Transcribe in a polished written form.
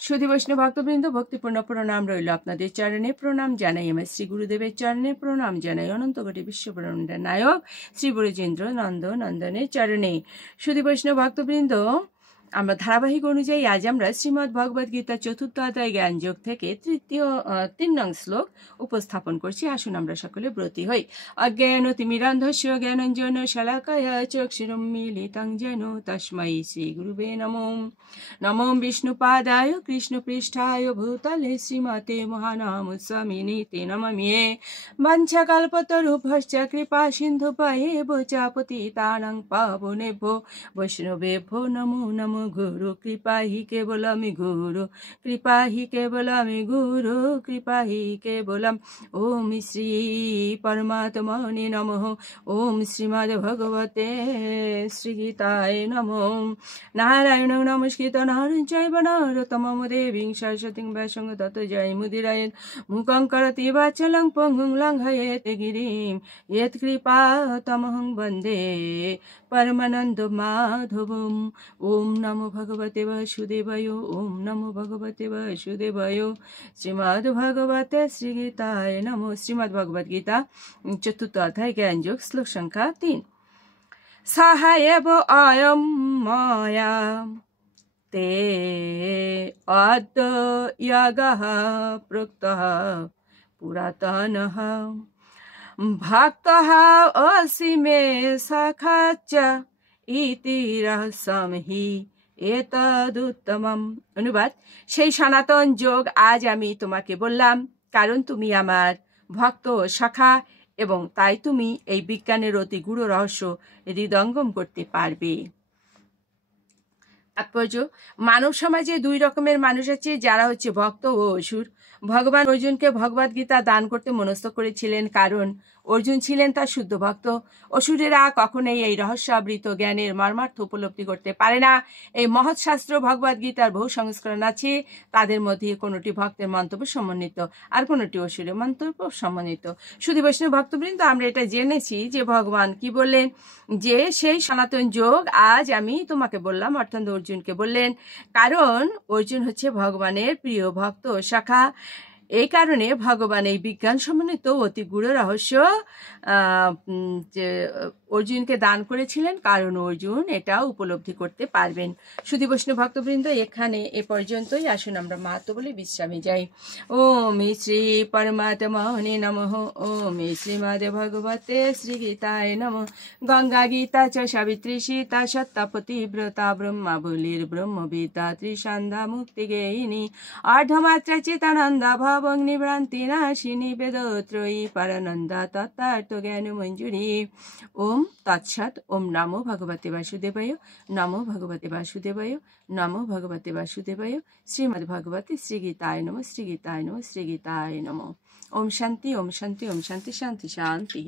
সুধী বৈষ্ণব ভক্তবৃন্দ, ভক্তিপূর্ণ প্রণাম রইল আপনাদের চরণে। প্রণাম জানাই আমার শ্রী গুরুদেবের চরণে। প্রণাম জানাই অনন্ত কোটি বিশ্বব্রহ্মাণ্ডের নায়ক শ্রী ব্রজেন্দ্র নন্দনের চরণে। সুধী বৈষ্ণব ভক্তবৃন্দ, আমরা ধারাবাহিক অনুযায়ী আজ আমরা শ্রীমদ্ ভগবদ গীতা চতুর্থ অধ্যায় জ্ঞানযোগ থেকে 3 নং শ্লোক উপস্থাপন করছি। আসুন আমরা সকলে ব্রতী হই। অজ্ঞানতিমিরান্ধস্য জ্ঞানাঞ্জন শলাকায়া চক্ষুরুন্মীলিতং যেন তস্मै শ্রী গুরুবে নমঃ। নমো বিষ্ণুপাদায় কৃষ্ণপৃষ্ঠায় ভূতলে শ্রীমতে মহানামস্বামিনে তে নমামিয়ে। বাঞ্ছাকল্পতরুভ্যশ্চ কৃপা সিন্ধুভ্যেব চ পতিতানাং পাবনেভ্যো বৈষ্ণবেভ্যো নমো নমো। গুরু কৃপা হি কেবলম, গুরু কৃপা হি কেবলম, গুরু কৃপা হি কেবলম। ওম শ্রী পরমাত্মনে নমঃ। ওম শ্রীমদ্ ভগবতে শ্রীগীতায় নমঃ। নারায়ণ নমস্কৃত নারং চৈব নরোত্তমং দেবীং সরস্বতীং ব্যাসং ততো জয়মুদীরয়েৎ। মুখং করোতি বাচালং পঙ্গুং লঙ্ঘয়েৎ গিরিং যৎকৃপাতমহং বন্দে পরমানন্দ মাধবম। ওম নমো ভগবতে বাসুদেবায়। ওম নমো ভগবতে বাসুদেবায়। শ্রীমদ্ ভগবতে শ্রীগীতায় নমঃ। শ্রীমদ্ ভগবদ গীতা চতুর্থ অধ্যায় জ্ঞানযোগ শ্লোক সংখ্যা 3। সাহা এব অয়ম মায়া তে অদ্যয়গঃ প্রক্তঃ পুরাতনঃ ভক্তঃ অসি মে সখা চ ইতি রহস্যম হি এতদুত্তমম। অনুবাদ: সেই সনাতন যোগ আজ আমি তোমাকে বললাম, কারণ তুমি আমার ভক্ত ও সখা, এবং তাই তুমি এই বিজ্ঞানের অতি গূঢ় রহস্য হৃদয়ঙ্গম করতে পারবে। তাৎপর্য: মানব সমাজে 2 রকমের মানুষ আছে, যারা হচ্ছে ভক্ত ও অসুর। ভগবান অর্জুনকে ভগবদ গীতা দান করতে মনস্থ করেছিলেন, কারণ অর্জুন ছিলেন তার শুদ্ধ ভক্ত। অসুরেরা কখনোই এই রহস্যাবৃত জ্ঞানের মর্মার্থ উপলব্ধি করতে পারে না। এই মহৎ শাস্ত্র ভগবদ গীতার বহু সংস্করণ আছে, তাদের মধ্যে কোনটি ভক্তের মন্তব্য সমন্বিত, আর কোনটি অসুরের মন্তব্য সমন্বিত। শুধু বৈষ্ণব ভক্তবৃন্দ, আমরা এটা জেনেছি যে ভগবান কি বললেন, যে সেই সনাতন যোগ আজ আমি তোমাকে বললাম, অর্থাৎ অর্জুনকে বললেন, কারণ অর্জুন হচ্ছে ভগবানের প্রিয় ভক্ত ও সখা। এই কারণে ভগবান এই বিজ্ঞান সমন্বিত অতি গূঢ় রহস্য যে অর্জুনকে দান করেছিলেন, কারণ অর্জুন এটা উপলব্ধি করতে পারবেন। শুধু বৈষ্ণব ভক্তবৃন্দ, এখানে এ পর্যন্তই। আসুন আমরা মাহাত্ম্য বলে বিশ্রামে যাই। ওম শ্রী পরমাত্মনে নমঃ। ওম শ্রীমদ্ ভগবতে শ্রীগীতায় নমঃ। গঙ্গা গীতা চ সাবিত্রী সীতা সত্যপতিব্রতা ব্রহ্মাবলীর ব্রহ্মবিদ্যা ত্রিসন্ধ্যা মুক্তিগেহিনী অর্ধমাত্রা চিতানন্দা ভবগ্নিভ্রান্তি নাশিনী বেদত্রয়ী পরানন্দা তত্ত্বার্থ জ্ঞান মঞ্জুরি। ওম তৎসৎ। ওম নমো ভগবতে বাসুদেবায়। নমো ভগবতে বাসুদেবায়। নমো ভগবতে বাসুদেবায়। শ্রীমদ্ ভগবতে শ্রীগীতায় নমঃ। শ্রীগীতায় নমঃ। শ্রীগীতায় নমঃ। ওম শান্তি, ওম শান্তি, ওম শান্তি, শান্তি শান্তি।